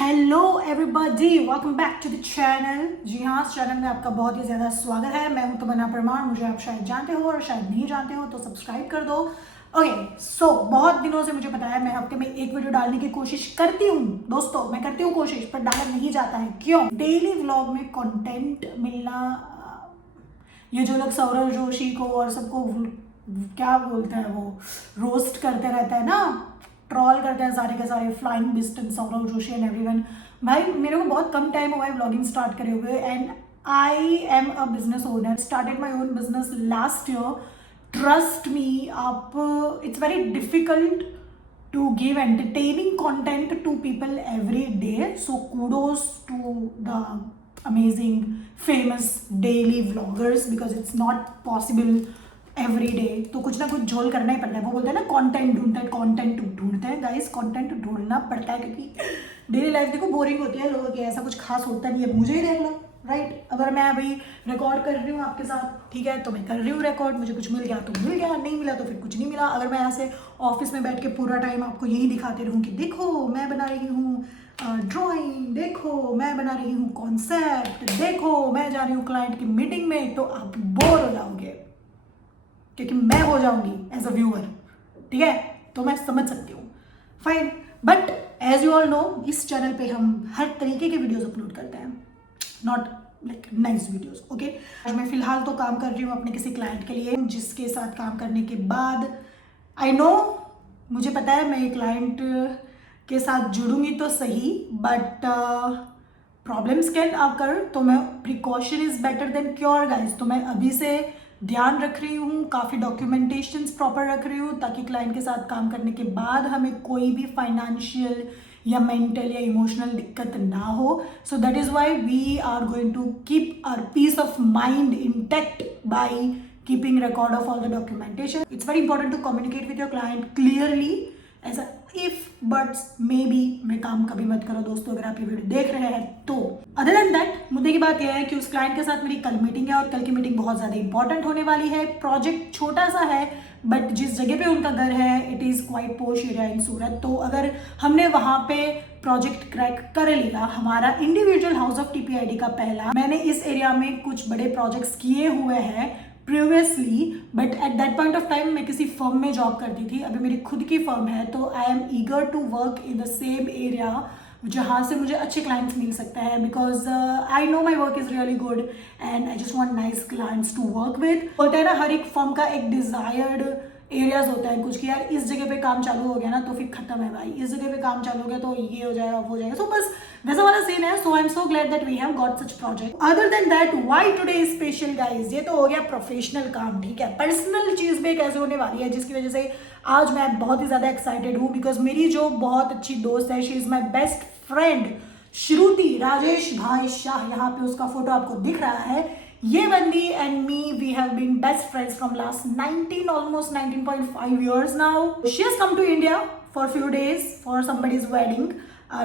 Hello everybody, welcome back to the channel. जी हाँ, इस चैनल में आपका बहुत ही ज़्यादा स्वागत है। मैं हूं तमन्ना परमार। मुझे आप शायद जानते हो और शायद नहीं जानते हो, तो सब्सक्राइब कर दो। ओके सो बहुत दिनों से मुझे पता है, मैं हफ्ते में एक वीडियो डालने की कोशिश करती हूँ दोस्तों, मैं करती हूँ कोशिश, पर डाला नहीं जाता है। क्यों? डेली व्लॉग में कंटेंट मिलना, ये जो लोग सौरव जोशी को और सबको क्या बोलते हैं, वो रोस्ट करते रहते हैं ना, ट्रॉल करते हैं सारे के सारे, flying distance Saurav Joshi and everyone. भाई मेरे को बहुत कम टाइम हुआ है व्लॉगिंग स्टार्ट करे हुए, and I am a business owner, started my own business last year. Trust me, आप, it's very difficult to give entertaining content to people every day. So kudos to the amazing famous daily vloggers because it's not possible every day. तो कुछ ना कुछ झोल करना ही पड़ता है। वो बोलते हैं ना, कंटेंट ढूंढते हैं, कंटेंट ढूंढते हैं गाइस, कंटेंट ढूंढना पड़ता है क्योंकि डेली लाइफ देखो बोरिंग होती है लोगों की, ऐसा कुछ खास होता नहीं है। मुझे ही देख लो, राइट? अगर मैं अभी रिकॉर्ड कर रही हूँ आपके साथ, ठीक है, तो मैं कर रही हूँ रिकॉर्ड, मुझे कुछ मिल गया तो मिल गया, नहीं मिला तो फिर कुछ नहीं मिला। अगर मैं यहाँ से ऑफिस में बैठ के पूरा टाइम आपको यही दिखाते रहूँ कि देखो मैं बना रही हूँ ड्राइंग, देखो मैं बना रही हूँ कॉन्सेप्ट, देखो मैं जा रही हूँ क्लाइंट की मीटिंग में, तो आप बोर हो जाओगे क्योंकि मैं हो जाऊंगी एज अ व्यूअर, ठीक है? तो मैं समझ सकती हूँ, fine. But as you all know, इस चैनल पे हम हर तरीके के वीडियोस अपलोड करते हैं, not like nice videos. Okay, आज मैं फिलहाल तो काम कर रही हूँ अपने किसी क्लाइंट के लिए, जिसके साथ काम करने के बाद आई नो, मुझे पता है मैं एक क्लाइंट के साथ जुड़ूंगी तो सही, बट प्रॉब्लम्स कैन अकर, तो मैं precaution is better than cure guys. तो मैं अभी से ध्यान रख रही हूँ, काफ़ी डॉक्यूमेंटेशंस प्रॉपर रख रही हूँ, ताकि क्लाइंट के साथ काम करने के बाद हमें कोई भी फाइनेंशियल या मेंटल या इमोशनल दिक्कत ना हो। So that is why we are going to keep our peace of mind intact by keeping record of all the documentation. It's very important to communicate with your client clearly as a if buts may be में काम कभी मत करो दोस्तों, अगर आप ये video देख रहे हैं तो। अदर देन दैट, मुद्दे की बात यह है कि उस क्लाइंट के साथ मेरी कल मीटिंग है, और कल की मीटिंग बहुत ज़्यादा इंपॉर्टेंट होने वाली है। प्रोजेक्ट छोटा सा है, बट जिस जगह पे उनका घर है it is quite posh area in Surat. तो अगर हमने वहाँ पे प्रोजेक्ट क्रैक कर लिया, हमारा इंडिविजुअल हाउस ऑफ टीपीआईडी का पहला, मैंने इस एरिया में कुछ बड़े प्रोजेक्ट्स किए हुए हैं previously, but at that point of time मैं किसी फर्म में जॉब करती थी। अभी मेरी खुद की फर्म है, तो I am eager to work in the same area जहाँ से मुझे अच्छे क्लाइंट्स मिल सकते हैं, because I know my work is really good and I just want nice clients to work with. बोलते हैं ना, हर एक फर्म का एक डिजायर्ड एरियाज होता है कुछ, कि यार इस जगह पे काम चालू हो गया ना तो फिर खत्म है भाई, इस जगह पे काम चालू हो गया तो ये हो जाएगा वो हो जाएगा। सो बस वैसा वाला सीन है। So I am so glad that we have got such project. Other than that, why today is special guys, ये तो हो गया प्रोफेशनल काम, ठीक है। पर्सनल चीज भी एक ऐसे होने वाली है जिसकी वजह से आज मैं बहुत ही ज्यादा एक्साइटेड हूँ, बिकॉज मेरी जो बहुत अच्छी दोस्त है, she is my best friend Shruti Rajesh Bhai Shah. यहाँ पे उसका फोटो आपको दिख रहा है। ये बंदी and me, we have been best friends from last 19, almost 19.5 years now. She has come to India for a few days for somebody's wedding,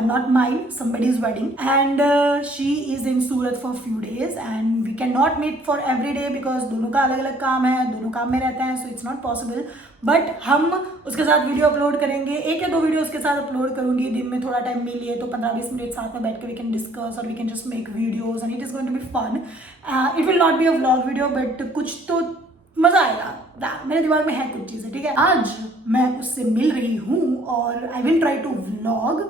not mine, somebody's wedding, and she is in Surat for a few days and we cannot meet for every day because दोनों का अलग अलग काम है, दोनों काम में रहते हैं, so it's not possible. But हम उसके साथ वीडियो अपलोड करेंगे, एक या दो वीडियो उसके साथ अपलोड करूंगी। दिन में थोड़ा टाइम मिल लिए तो 15-20 मिनट साथ में बैठ के वी कैन डिस्कस और we can just make videos and it is going to be fun. It will not be a vlog video, but कुछ तो मज़ा आएगा, मेरे दिमाग में है कुछ चीज़ें, ठीक है। आज मैं उससे मिल रही हूँ और I will try to vlog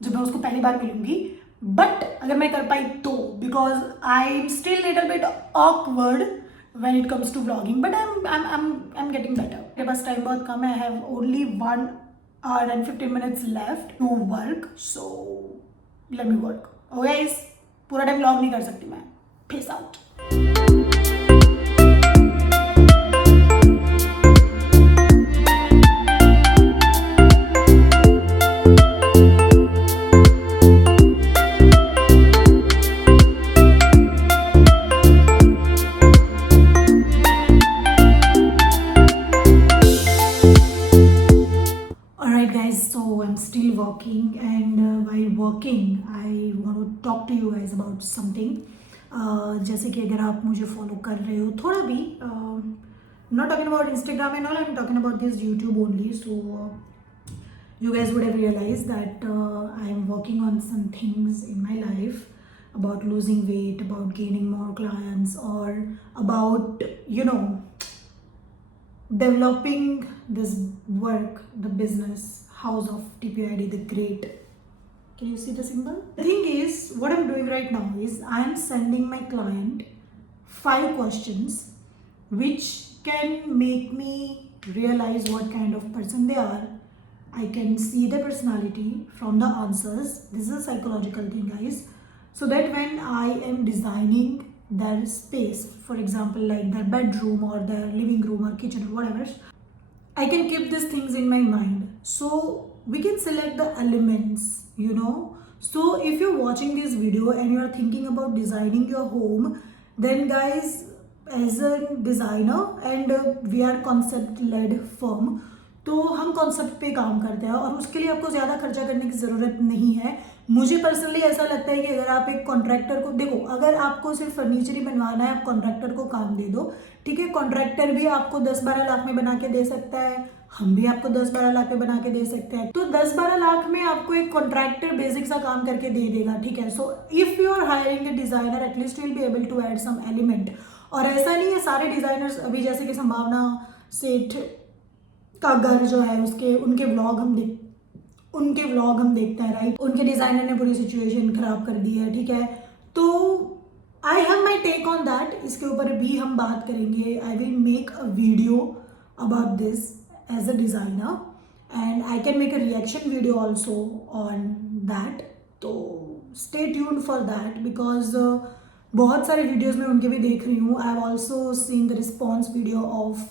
जब मैं उसको पहली बार मिलूंगी, बट अगर मैं कर पाई तो, because I am still little bit awkward when it comes to vlogging, but I'm getting better. मेरे पास टाइम बहुत कम है, I have only 1 hour and 15 minutes left to work, so let me work. Oh guys, पूरा time vlog नहीं कर सकती मैं। Peace out. Still working, and while working I want to talk to you guys about something. जैसे कि अगर आप मुझे फॉलो कर रहे हो थोड़ा भी, not talking about Instagram and all, I'm talking about this YouTube only. So you guys would have realized that I am working on some things in my life about losing weight, about gaining more clients, or about, developing this work, the business, House of TPID, the Great. Can you see the symbol? The thing is, what I'm doing right now is I am sending my client 5 questions which can make me realize what kind of person they are. I can see their personality from the answers. This is a psychological thing, guys. So that when I am designing their space, for example, like their bedroom or their living room or kitchen or whatever, I can keep these things in my mind. So we can select the elements, So if you're watching this video and you're thinking about designing your home, then guys, as a designer and we are concept led firm, तो हम concept पे काम करते हैं और उसके लिए आपको ज़्यादा खर्चा करने की ज़रूरत नहीं है. मुझे पर्सनली ऐसा लगता है कि अगर आप एक कॉन्ट्रैक्टर को देखो, अगर आपको सिर्फ फर्नीचर ही बनवाना है, आप कॉन्ट्रैक्टर को काम दे दो, ठीक है. कॉन्ट्रैक्टर भी आपको 10-12 लाख में बना के दे सकता है, हम भी आपको 10-12 लाख में बना के दे सकते हैं. तो 10-12 लाख में आपको एक कॉन्ट्रैक्टर बेसिक सा काम करके दे देगा, ठीक है. So if you are hiring a designer, at least you will be able to add some element. और ऐसा नहीं है सारे डिज़ाइनर्स, अभी जैसे कि संभावना सेठ का घर जो है उनके व्लॉग हम देखते हैं, राइट. उनके डिज़ाइनर ने पूरी सिचुएशन खराब कर दी है, ठीक है. तो I have my take on that. इसके ऊपर भी हम बात करेंगे. I will make a video about this as a designer and I can make a reaction video also on that. तो stay tuned for that because बहुत सारे videos मैं उनके भी देख रही हूँ. I have also seen the response video of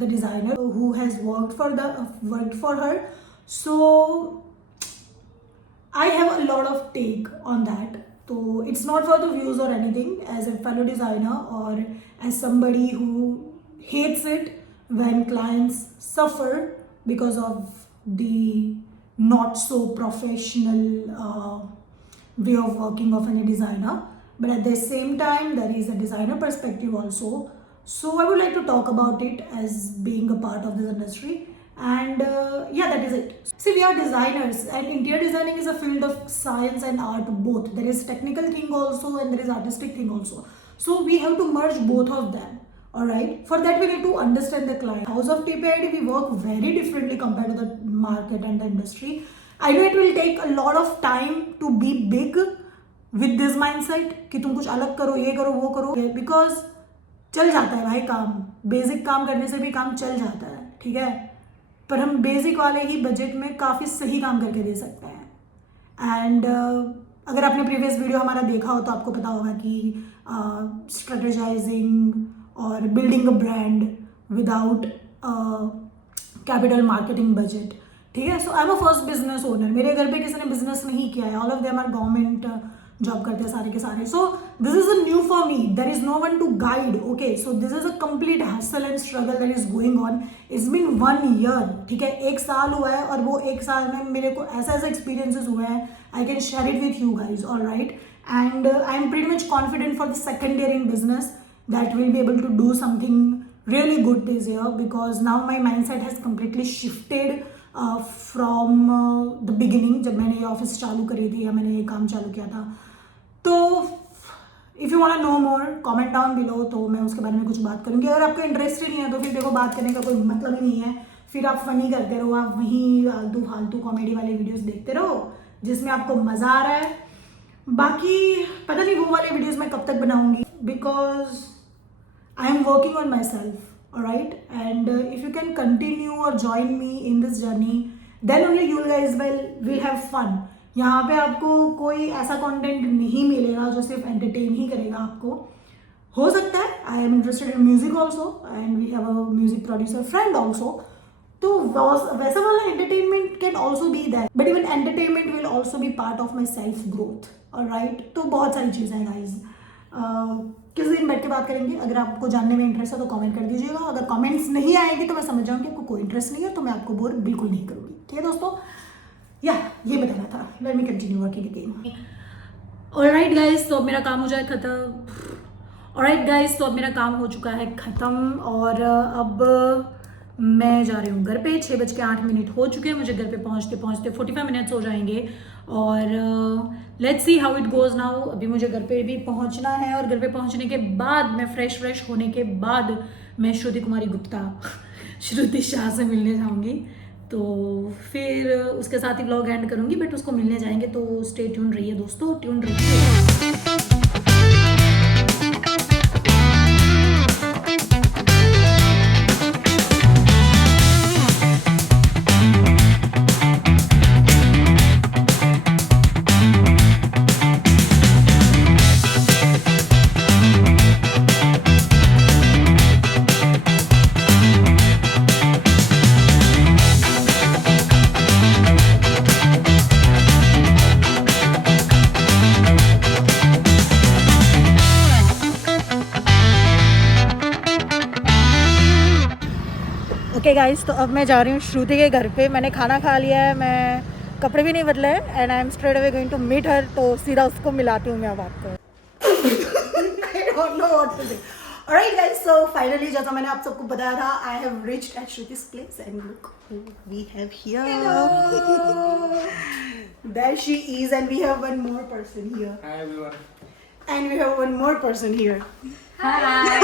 the designer who has worked for her. So I have a lot of take on that. So it's not for the views or anything. As a fellow designer or as somebody who hates it when clients suffer because of the not so professional way of working of any designer, but at the same time there is a designer perspective also. So I would like to talk about it as being a part of this industry, and yeah, that is it. See, we are designers and interior designing is a field of science and art both. There is technical thing also and there is artistic thing also. So we have to merge both of them. Alright, for that we need to understand the client. House of TPID, we work very differently compared to the market and the industry. I know it will take a lot of time to be big with this mindset कि तुम कुछ अलग करो, ये करो, वो करो, because चल जाता है भाई काम. बेसिक काम करने से भी काम चल जाता है, ठीक है. पर हम बेसिक वाले ही बजट में काफ़ी सही काम करके दे सकते हैं. एंड अगर आपने प्रीवियस वीडियो हमारा देखा हो तो आपको पता होगा कि स्ट्रेटेजाइजिंग और building a brand without capital marketing budget, ठीक है. So I am a first business owner. मेरे घर पे किसी ने बिजनेस नहीं किया है. All of them are government job करते हैं सारे के सारे. So this is a new for me. There is no one to guide. Okay, so this is a complete hustle and struggle that is going on. It's been 1 year, ठीक है. 1 साल हुआ है और वो 1 साल में मेरे को ऐसा एक्सपीरियंसेस हुए हैं. I can share it with you guys. All right, and I am pretty much confident for the second year in business that will be able to do something really good this year because now my mind set has completely shifted from the beginning. जब मैंने ये office चालू करी थी या मैंने ये काम चालू किया था. तो if you want to know more comment down below, तो मैं उसके बारे में कुछ बात करूँगी. अगर आपको इंटरेस्ट ही नहीं है तो फिर देखो बात करने का कोई मतलब ही नहीं है. फिर आप फनी करते रहो, आप वहीं फालतू कॉमेडी वाले वीडियोस देखते रहो जिसमें आपको मज़ा आ रहा है. बाकी पता नहीं वो वाले वीडियोस मैं कब तक बनाऊँगी because I am working on my self. Alright, and if you can continue or join me in this journey, then only you guys will have fun. यहाँ पे आपको कोई ऐसा कंटेंट नहीं मिलेगा जो सिर्फ एंटरटेन ही करेगा आपको. हो सकता है I am interested in music also and we have a music producer friend also. तो वैसा वाला entertainment can also be that, but even entertainment will also be part of my self growth. Alright, तो बहुत सारी चीज़ें हैं guys. किस दिन बैठ के बात करेंगे. अगर आपको जानने में इंटरेस्ट है तो कमेंट कर दीजिएगा. अगर कमेंट्स नहीं आएंगे तो मैं समझ जाऊँगी आपको कोई इंटरेस्ट नहीं है, तो मैं आपको बोर बिल्कुल नहीं करूँगी. ठीक है दोस्तों, ये बताना था. Let me continue working again. Alright guys, तो अब मेरा काम हो जाए खत्म. ऑलराइट गाइस, तो अब मेरा काम हो चुका है ख़त्म और अब मैं जा रही हूँ घर पे। 6:08 हो चुके हैं, मुझे घर पे पहुँचते पहुँचते 45 मिनट्स हो जाएंगे। और let's see how it goes now. अभी मुझे घर पे भी पहुँचना है और घर पे पहुँचने के बाद मैं फ्रेश होने के बाद मैं श्रुति कुमारी गुप्ता श्रुति शाह से मिलने जाऊँगी। तो फिर उसके साथ ही व्लॉग एंड करूँगी, बट उसको मिलने जाएंगे। तो स्टे ट्यून रहिए दोस्तों, ट्यून रहिए। ओके गाइस, तो अब मैं जा रही हूँ श्रुति के घर पे। मैंने खाना खा लिया है, मैं कपड़े भी नहीं बदले हैं and I am straight away going to meet her. तो सीधा उसको मिलाती हूँ मैं अब आपको। I don't know what to say. Alright guys, so finally जैसा मैंने आप सबको बताया था, I have reached at Shruti's place and look who we have here. Hello. There she is and we have one more person here. Hi everyone. And we have one more person here. Hi.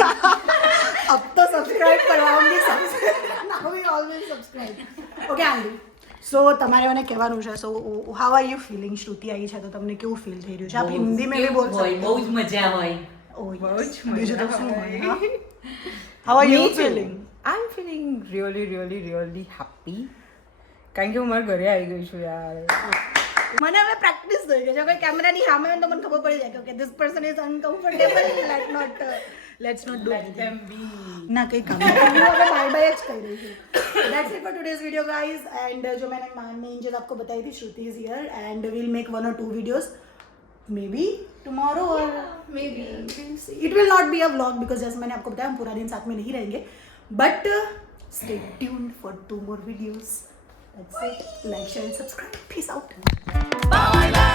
अब तो subscribe કરવાઓને subscribe now we always subscribe. Okay Andy, so તમારે મને કહેવાનું છે, so how are you feeling? શ્રુતિ આવી છે તો તમને કેવું ફીલ થઈ રહ્યું છે? આપ હિન્દી में भी बोल सकते हो. બહુ જ મજા હોય. બીજું તો શું હોય? હા? How are you feeling? I'm feeling really happy. કારણ કે હું મારા ઘરે આવી ગઈ છું યાર. મને હવે પ્રેક્ટિસ થઈ ગઈ છે. કોઈ કેમેરાની સામે હોય તો મને ખબર પડી જાય કે okay this person is uncomfortable, let's not do Them be. ના કંઈ કામ નહીં. હું હવે બાય બાય જ કહી રહી છું. That's it for today's video guys. And जो मैंने मेन चीज़ आपको बताई थी, श्रुति is here and we'll make 1 or 2 videos maybe tomorrow or maybe we'll see. It will not be a vlog because जैसे मैंने आपको बताया हम पूरा दिन साथ में नहीं रहेंगे, but stay tuned for 2 more videos. That's it. Like, share and subscribe. Peace out. Bye.